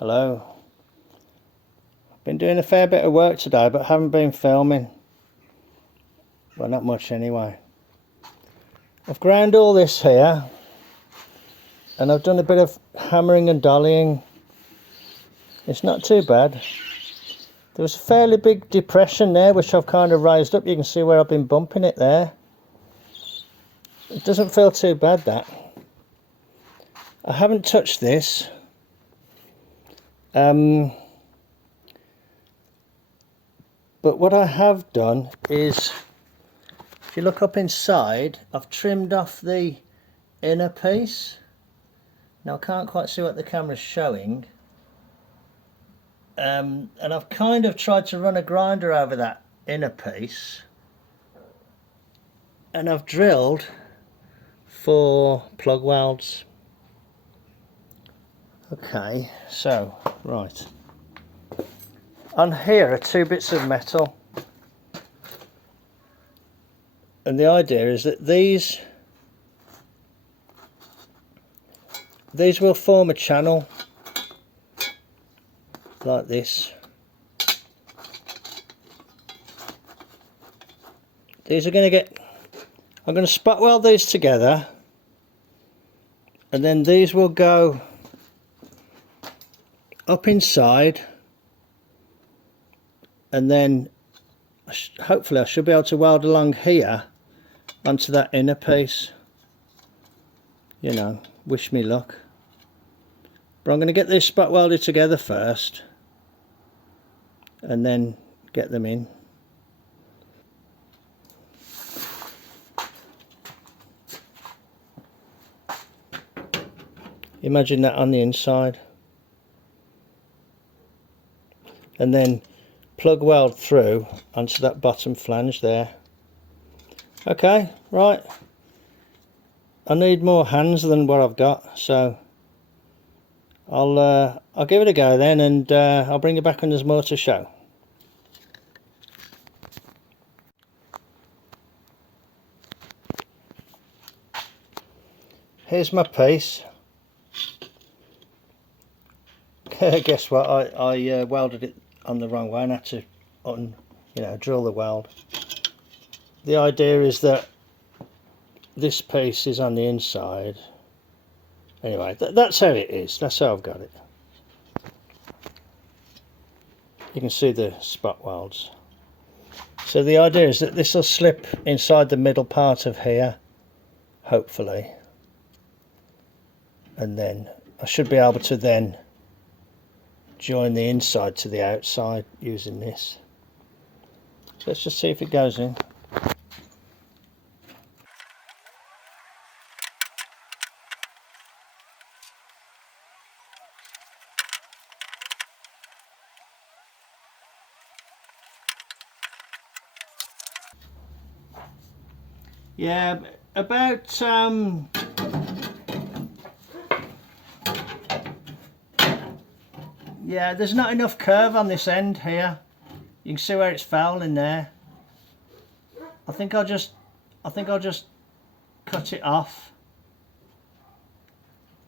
Hello. Been doing a fair bit of work today, but haven't been filming. Well, not much anyway. I've ground all this here, and I've done a bit of hammering and dollying. It's not too bad. There was a fairly big depression there, which I've kind of raised up. You can see where I've been bumping it there. It doesn't feel too bad, that. I haven't touched this. But what I have done is, if you look up inside, I've trimmed off the inner piece. Now I can't quite see what the camera's showing. And I've kind of tried to run a grinder over that inner piece. And I've drilled 4 plug welds. Okay, so, right. On here are 2 bits of metal. And the idea is that these will form a channel like this. These are going to I'm going to spot weld these together, and then these will go up inside, and then hopefully I should be able to weld along here onto that inner piece. You know, wish me luck. But I'm going to get these spot welded together first, and then get them in. Imagine that on the inside. And then plug weld through onto that bottom flange there. Okay, right. I need more hands than what I've got, so I'll give it a go then, and I'll bring you back when there's more to show. Here's my piece. Guess what? I welded it on the wrong way and had to drill the weld. The idea is that this piece is on the inside. Anyway, that's how it is. That's how I've got it. You can see the spot welds. So the idea is that this will slip inside the middle part of here, hopefully, and then I should be able to then join the inside to the outside using this. Let's just see if it goes in. Yeah, about yeah, there's not enough curve on this end here. You can see where it's fouling there. I think I'll just cut it off,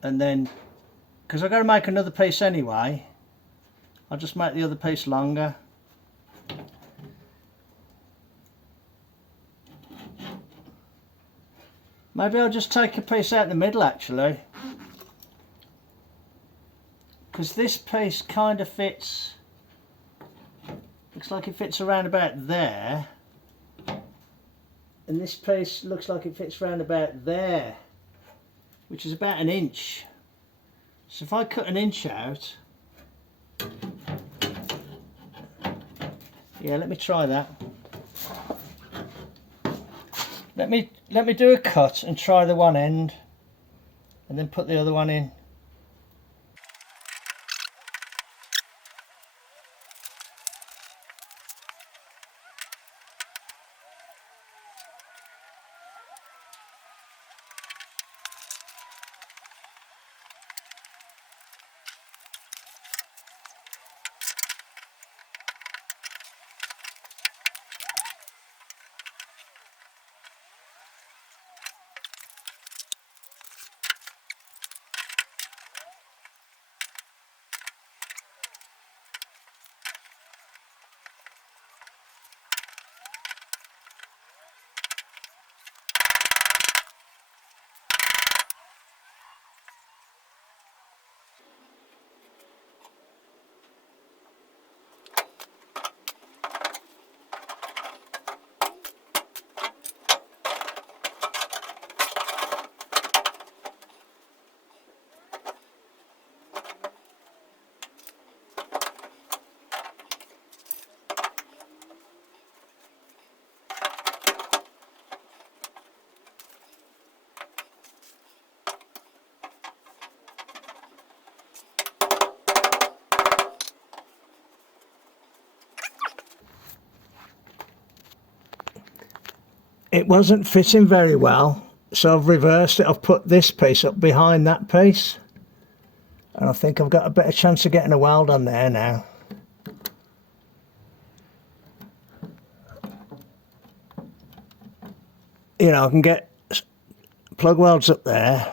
and then, because I've got to make another piece anyway, I'll just make the other piece longer. Maybe I'll just take a piece out in the middle actually, because this piece kind of fits, looks like it fits around about there, and this piece looks like it fits around about there, which is about 1 inch. So if I cut 1 inch out, yeah, let me try that. Let me do a cut and try the one end, and then put the other one in. it wasn't fitting very well, so I've reversed it. I've put this piece up behind that piece, and I think I've got a better chance of getting a weld on there now. You know, I can get plug welds up there.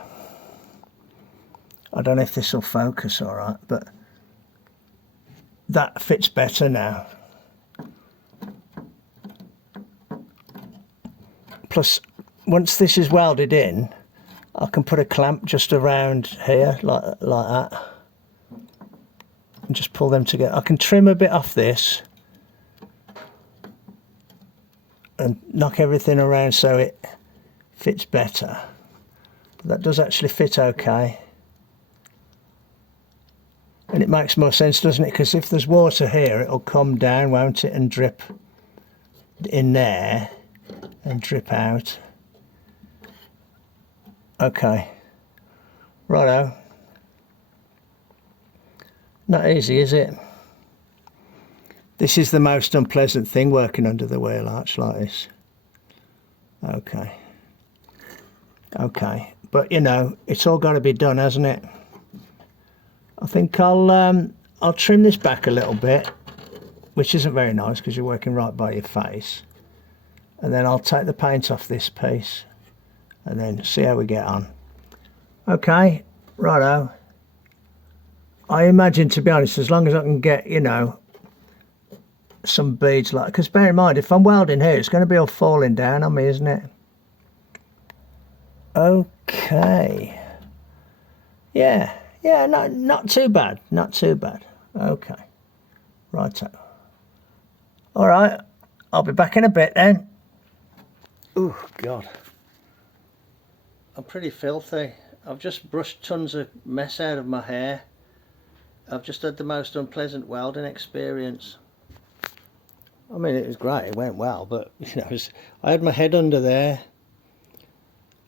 I don't know if this will focus all right, but that fits better now. Plus, once this is welded in, I can put a clamp just around here, like that, and just pull them together. I can trim a bit off this and knock everything around so it fits better. But that does actually fit okay. And it makes more sense, doesn't it? Because if there's water here, it'll come down, won't it, and drip in there and drip out. Okay. Righto. Not easy, is it? This is the most unpleasant thing, working under the wheel arch like this. Okay. Okay. But, you know, it's all got to be done, hasn't it? I think I'll trim this back a little bit, which isn't very nice because you're working right by your face. And then I'll take the paint off this piece and then see how we get on. Okay, righto. I imagine, to be honest, as long as I can get, you know, some beads like, because bear in mind, if I'm welding here, it's going to be all falling down on me, isn't it? Okay. Yeah. Yeah, not too bad, not too bad. Okay, righto. All right, I'll be back in a bit then. Oh, God. I'm pretty filthy. I've just brushed tons of mess out of my hair. I've just had the most unpleasant welding experience. I mean, it was great, it went well, but, you know, I had my head under there.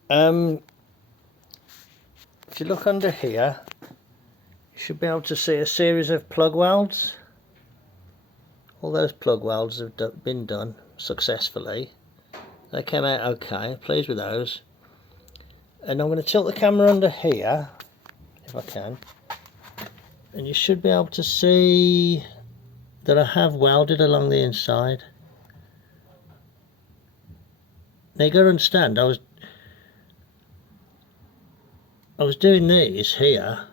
If you look under here, you should be able to see a series of plug welds. All those plug welds have been done successfully. They came out okay, pleased with those. And I'm going to tilt the camera under here, if I can. And you should be able to see that I have welded along the inside. Now you got to understand, I was doing these here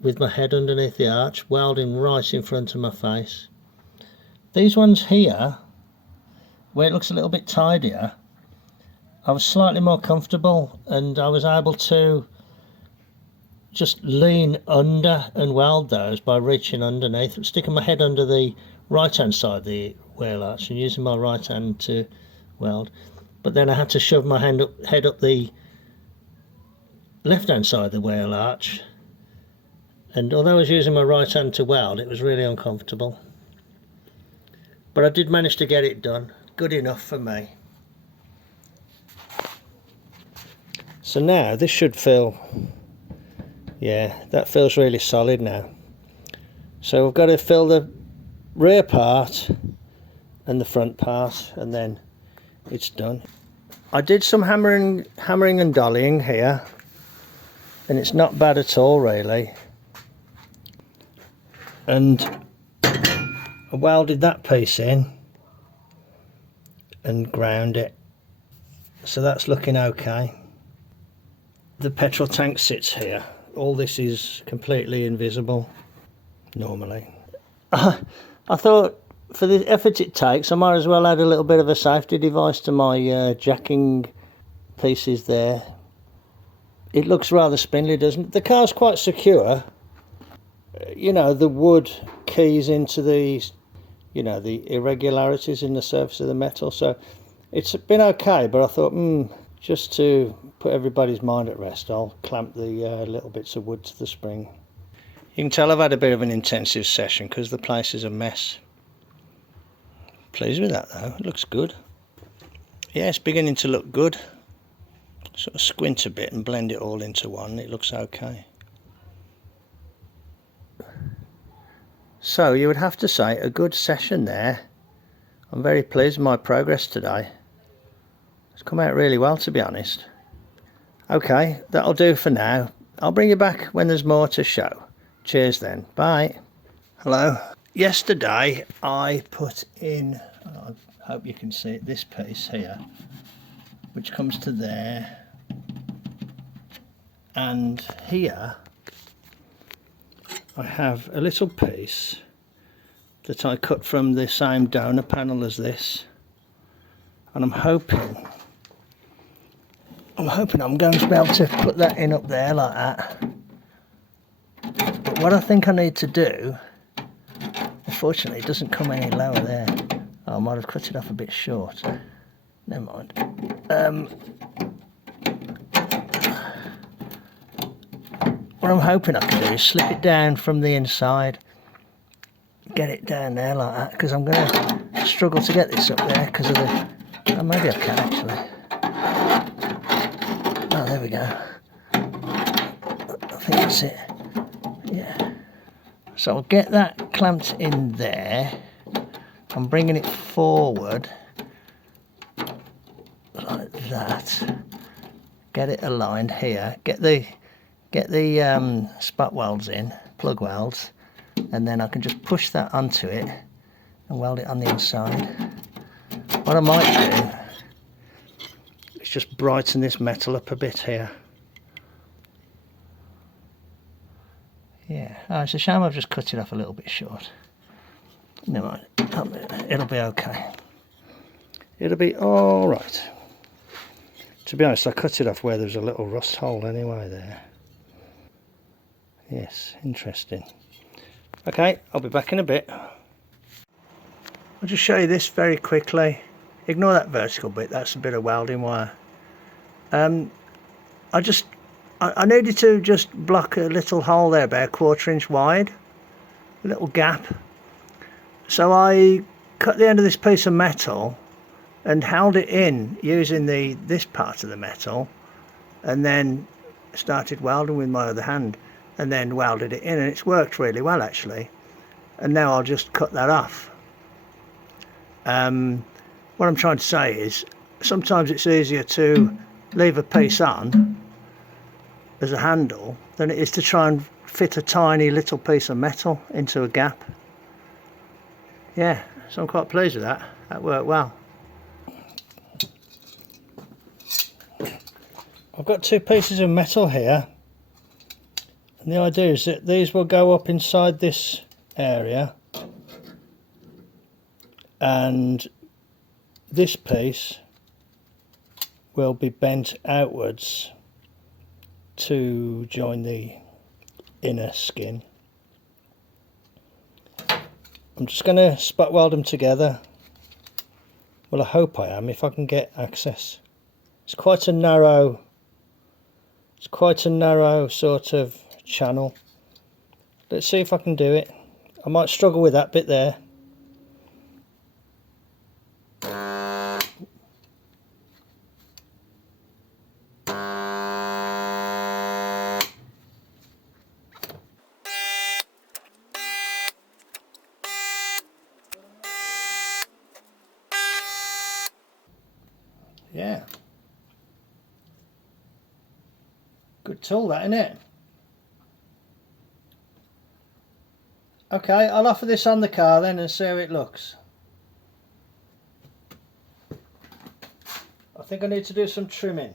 with my head underneath the arch, welding right in front of my face. These ones here, where it looks a little bit tidier, I was slightly more comfortable and I was able to just lean under and weld those by reaching underneath, sticking my head under the right hand side of the wheel arch and using my right hand to weld. But then I had to shove my head up the left hand side of the wheel arch, and although I was using my right hand to weld, it was really uncomfortable. But I did manage to get it done. Good enough for me. So now this should feel, yeah, that feels really solid now. So we've got to fill the rear part and the front part, and then it's done. I did some hammering and dollying here, and it's not bad at all really. And I welded that piece in and ground it, so that's looking okay. The petrol tank sits here. All this is completely invisible normally. I thought for the effort it takes, I might as well add a little bit of a safety device to my jacking pieces there. It looks rather spindly, doesn't it? The car's quite secure. You know, the wood keys into the, you know, the irregularities in the surface of the metal, so it's been okay. But I thought, just to put everybody's mind at rest, I'll clamp the little bits of wood to the spring. You can tell I've had a bit of an intensive session because the place is a mess. Pleased with that though, it looks good. Yeah, it's beginning to look good. Sort of squint a bit and blend it all into one, it looks okay. So you would have to say a good session there. I'm very pleased with my progress today. It's come out really well, to be honest. Okay, that'll do for now. I'll bring you back when there's more to show. Cheers then. Bye. Hello. Yesterday I put in, I hope you can see it, this piece here, which comes to there, and here I have a little piece that I cut from the same donor panel as this, and I'm hoping I'm going to be able to put that in up there like that. But what I think I need to do, unfortunately it doesn't come any lower there. Oh, I might have cut it off a bit short. Never mind. What I'm hoping I can do is slip it down from the inside, get it down there like that, because I'm going to struggle to get this up there because of the... Oh, maybe I can actually. Oh, there we go. I think that's it. Yeah. So I'll get that clamped in there. I'm bringing it forward like that. Get it aligned here. Get the spot welds in, plug welds, and then I can just push that onto it and weld it on the inside. What I might do is just brighten this metal up a bit here. Yeah, oh, it's a shame I've just cut it off a little bit short. Never mind, it'll be okay. It'll be alright. To be honest, I cut it off where there's a little rust hole anyway there. Yes, interesting. Okay, I'll be back in a bit. I'll just show you this very quickly. Ignore that vertical bit, that's a bit of welding wire. I needed to just block a little hole there about 1/4 inch wide, a little gap. So I cut the end of this piece of metal and held it in using this part of the metal, and then started welding with my other hand, and then welded it in, and it's worked really well actually. And now I'll just cut that off. What I'm trying to say is sometimes it's easier to leave a piece on as a handle than it is to try and fit a tiny little piece of metal into a gap. Yeah, so I'm quite pleased with that. That worked well. I've got 2 pieces of metal here, and the idea is that these will go up inside this area, and this piece will be bent outwards to join the inner skin. I'm just going to spot weld them together. Well, I hope I am, if I can get access. It's quite a narrow sort of channel. Let's see if I can do it. I might struggle with that bit there. Yeah. Good tool that, isn't it? Okay, I'll offer this on the car then and see how it looks. I think I need to do some trimming.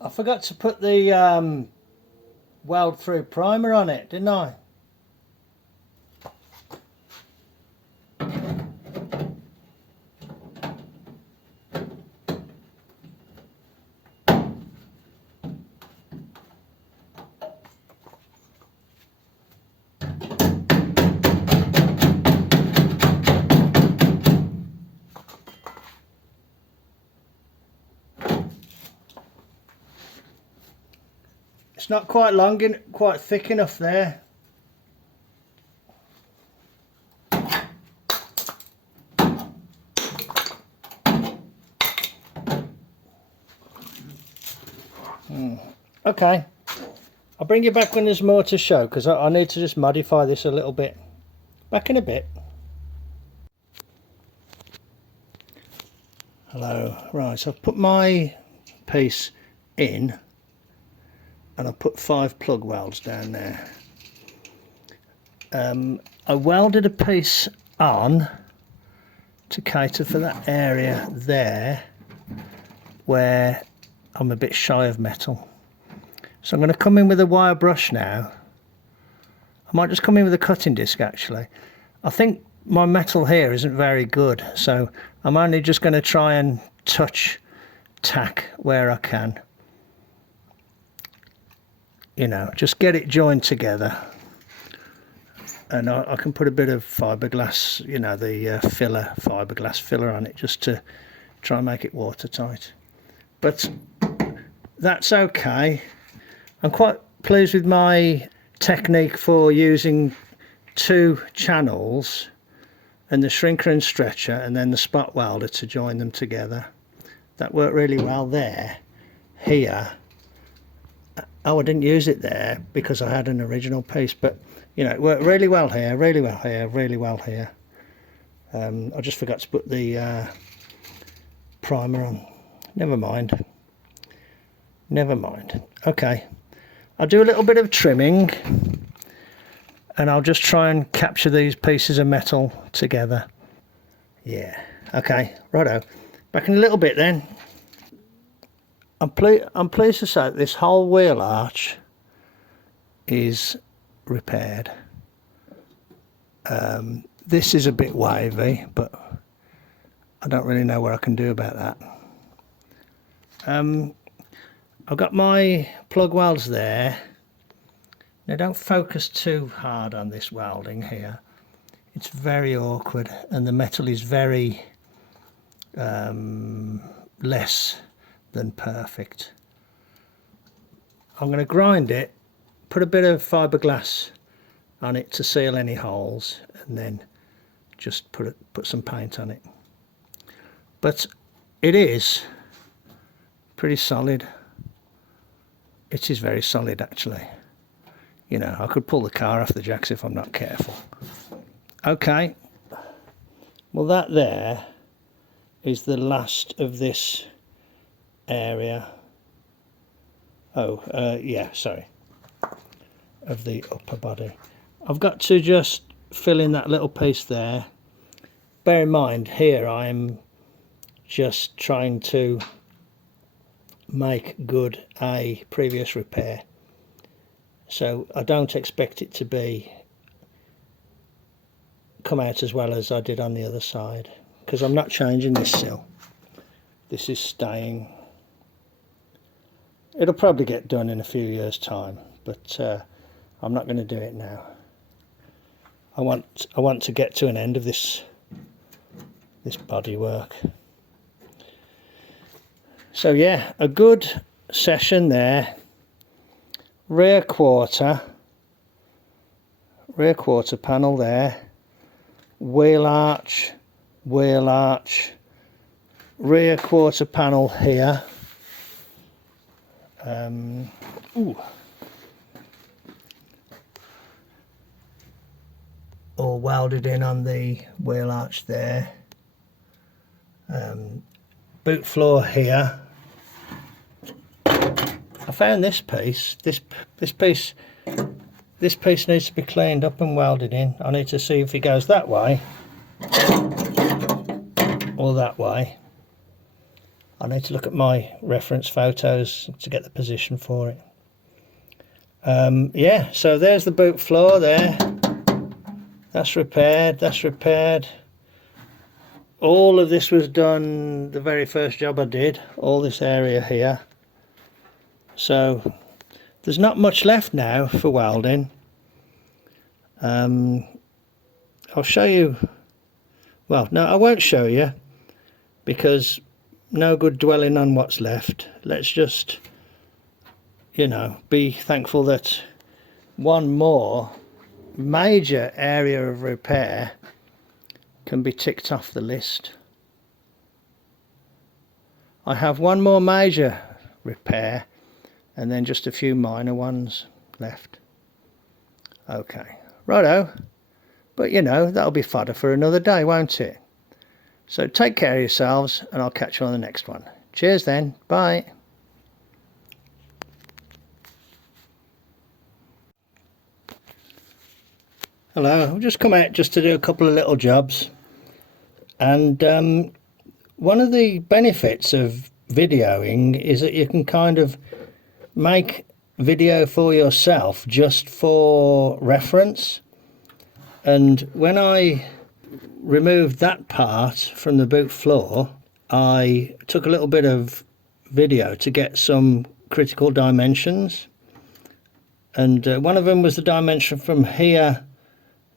I forgot to put the weld through primer on it, didn't I? It's not quite long and quite thick enough there. Okay, I'll bring you back when there's more to show, because I need to just modify this a little bit. Back in a bit. Hello. Right, so I've put my piece in and I've put 5 plug welds down there. I welded a piece on to cater for that area there where I'm a bit shy of metal. So I'm going to come in with a wire brush now. I might just come in with a cutting disc actually. I think my metal here isn't very good, so I'm only just going to try and touch tack where I can. You know, just get it joined together. And I can put a bit of fiberglass, you know, the fiberglass filler on it just to try and make it watertight. But that's okay. I'm quite pleased with my technique for using 2 channels and the shrinker and stretcher and then the spot welder to join them together. That worked really well there. Here, oh, I didn't use it there because I had an original piece, but you know, it worked really well here, really well here, really well here. I just forgot to put the primer on. Never mind. Never mind. Okay. I'll do a little bit of trimming and I'll just try and capture these pieces of metal together. Yeah. Okay. Righto. Back in a little bit then. I'm pleased to say that this whole wheel arch is repaired. This is a bit wavy, but I don't really know what I can do about that. I've got my plug welds there. Now don't focus too hard on this welding here. It's very awkward and the metal is very less than perfect. I'm going to grind it, put a bit of fiberglass on it to seal any holes, and then just put some paint on it. But it is pretty solid. It is very solid actually. You know, I could pull the car off the jacks if I'm not careful. Okay, well that there is the last of this area. Oh, yeah, sorry, of the upper body. I've got to just fill in that little piece there. Bear in mind here I'm just trying to make good a previous repair, so I don't expect it to come out as well as I did on the other side, because I'm not changing this sill. This is staying. It'll probably get done in a few years time, but I'm not going to do it now. I want to get to an end of this body work. So yeah, a good session there. Rear quarter panel there. Wheel arch, rear quarter panel here. All welded in on the wheel arch there. Boot floor here. I found this piece. This piece needs to be cleaned up and welded in. I need to see if it goes that way or that way. I need to look at my reference photos to get the position for it. Yeah, so there's the boot floor there. That's repaired, that's repaired. All of this was done the very first job I did, all this area here. So there's not much left now for welding. I'll show you, well no, I won't show you because no good dwelling on what's left. Let's just, you know, be thankful that one more major area of repair can be ticked off the list. I have one more major repair and then just a few minor ones left. Okay, righto. But you know, that'll be fodder for another day, won't it? So take care of yourselves, and I'll catch you on the next one. Cheers then, bye. Hello, I've just come out just to do a couple of little jobs, and one of the benefits of videoing is that you can kind of make video for yourself just for reference. And when I removed that part from the boot floor, I took a little bit of video to get some critical dimensions, and one of them was the dimension from here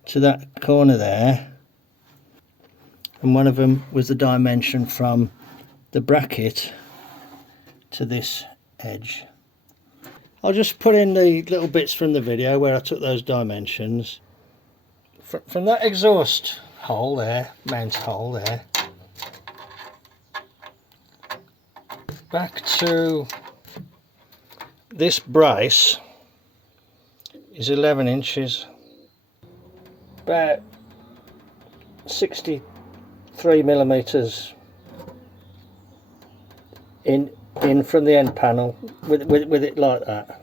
to that corner there, and one of them was the dimension from the bracket to this edge. I'll just put in the little bits from the video where I took those dimensions. From that exhaust hole there, mount hole there, back to this brace is 11 inches, about 63 millimeters in from the end panel with it like that.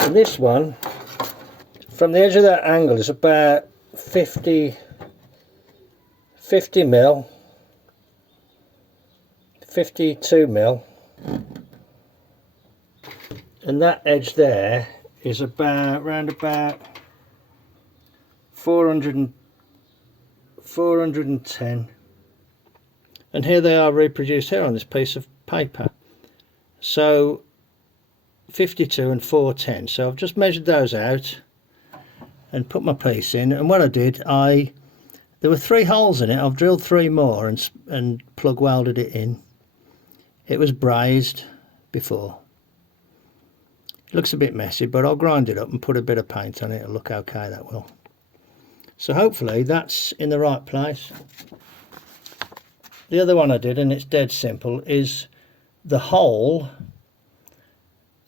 And this one from the edge of that angle is about 50 mil, 52 mil, and that edge there is about round about 410, and here they are reproduced here on this piece of paper. So 52 and 410. So I've just measured those out and put my piece in, and what I did, there were 3 holes in it. I've drilled 3 more and plug welded it in. It was brazed before. It looks a bit messy, but I'll grind it up and put a bit of paint on it. It'll look okay, that will. So hopefully that's in the right place. The other one I did, and it's dead simple, is the hole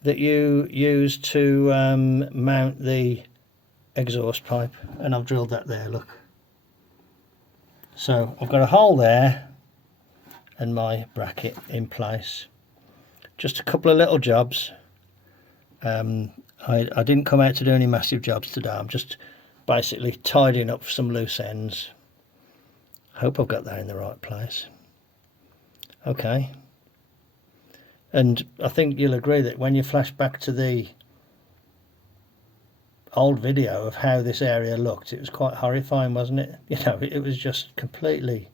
that you use to mount the exhaust pipe, and I've drilled that there, look. So I've got a hole there and my bracket in place. Just a couple of little jobs. I didn't come out to do any massive jobs today. I'm just basically tidying up some loose ends. Hope I've got that in the right place. Okay. And I think you'll agree that when you flash back to the old video of how this area looked, it was quite horrifying, wasn't it? You know, it was just completely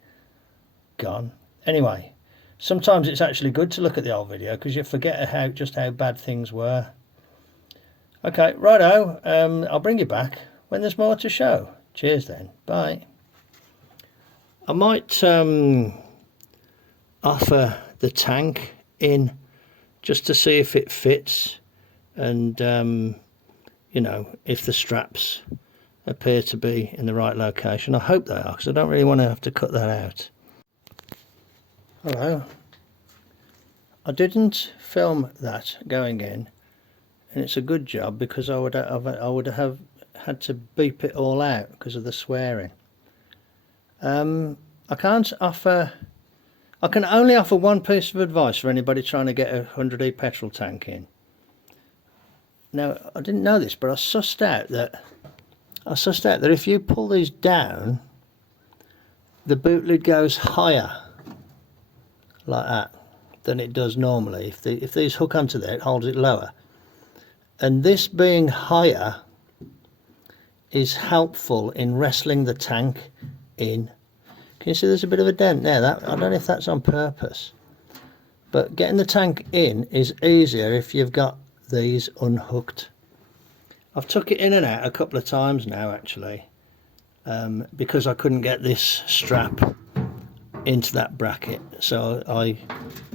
gone. Anyway, sometimes it's actually good to look at the old video because you forget just how bad things were. Okay, righto, I'll bring you back when there's more to show. Cheers then, bye. I might offer the tank in just to see if it fits, and you know, if the straps appear to be in the right location. I hope they are, because I don't really want to have to cut that out. Hello. I didn't film that going in, and it's a good job because I would have had to beep it all out because of the swearing. I can only offer one piece of advice for anybody trying to get a 100E petrol tank in. Now, I didn't know this, but I sussed out that if you pull these down, the boot lid goes higher like that than it does normally. If these hook onto there, it holds it lower. And this being higher is helpful in wrestling the tank in. Can you see there's a bit of a dent there? I don't know if that's on purpose. But getting the tank in is easier if you've got these unhooked. I've took it in and out a couple of times now actually, because I couldn't get this strap into that bracket, so I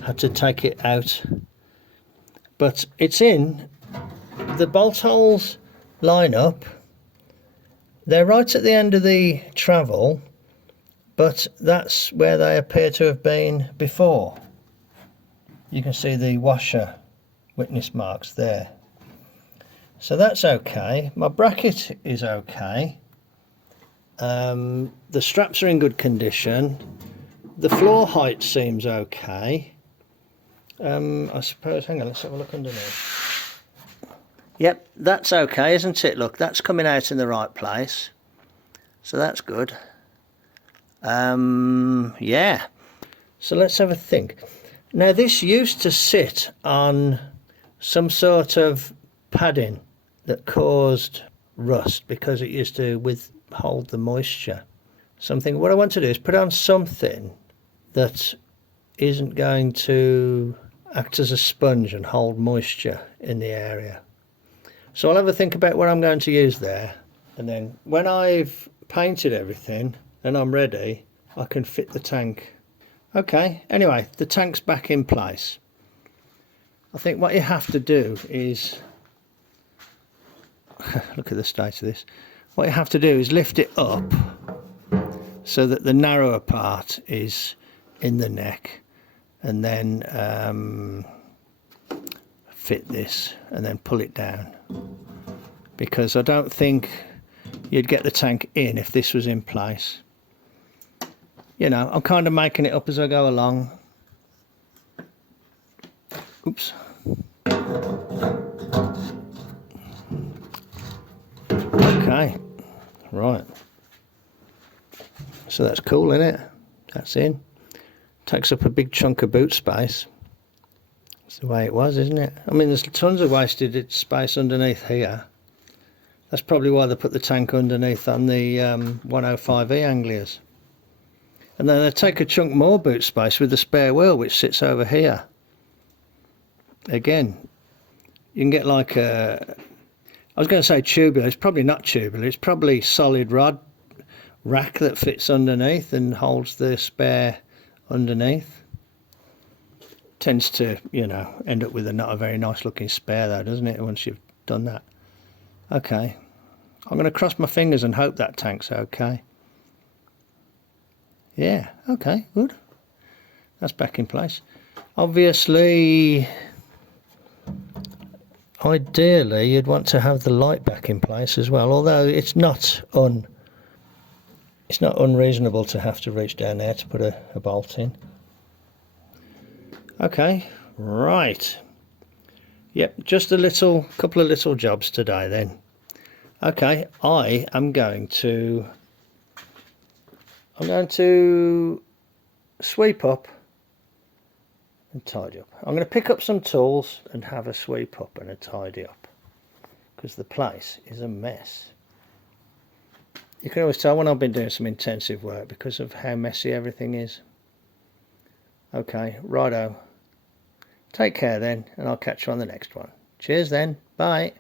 had to take it out. But it's in. The bolt holes line up. They're right at the end of the travel, but that's where they appear to have been before. You can see the washer witness marks there. So that's okay. My bracket is okay. The straps are in good condition. the floor height seems okay. I suppose, hang on, let's have a look underneath. Yep, that's okay, isn't it? Look, that's coming out in the right place. So that's good. Yeah. So let's have a think. Now this used to sit on some sort of padding that caused rust because it used to withhold the moisture. Something, what I want to do is put on something that isn't going to act as a sponge and hold moisture in the area. So I'll have a think about what I'm going to use there, and then when I've painted everything and I'm ready, I can fit the tank. Okay, anyway, the tank's back in place. I think what you have to do is look at the state of this. What you have to do is lift it up so that the narrower part is in the neck, and then fit this and then pull it down, because I don't think you'd get the tank in if this was in place. You know, I'm kind of making it up as I go along. Oops. Okay, right. So that's cool, isn't it? That's in. Takes up a big chunk of boot space. That's the way it was, isn't it? I mean, there's tons of wasted space underneath here. That's probably why they put the tank underneath on the 105E Anglias. And then they take a chunk more boot space with the spare wheel, which sits over here. Again, you can get like a, I was going to say tubular, it's probably not tubular, it's probably solid rod rack that fits underneath and holds the spare underneath. Tends to, you know, end up with a not a very nice looking spare though, doesn't it, once you've done that. Okay, I'm going to cross my fingers and hope that tank's okay. Yeah, okay, good. That's back in place. Obviously, ideally you'd want to have the light back in place as well, although it's not unreasonable to have to reach down there to put a bolt in. Okay, right. Yep, just couple of little jobs today then. Okay, I'm going to sweep up and tidy up. I'm going to pick up some tools and have a sweep up and a tidy up, because the place is a mess. You can always tell when I've been doing some intensive work because of how messy everything is. Okay, righto. Take care then, and I'll catch you on the next one. Cheers then, bye.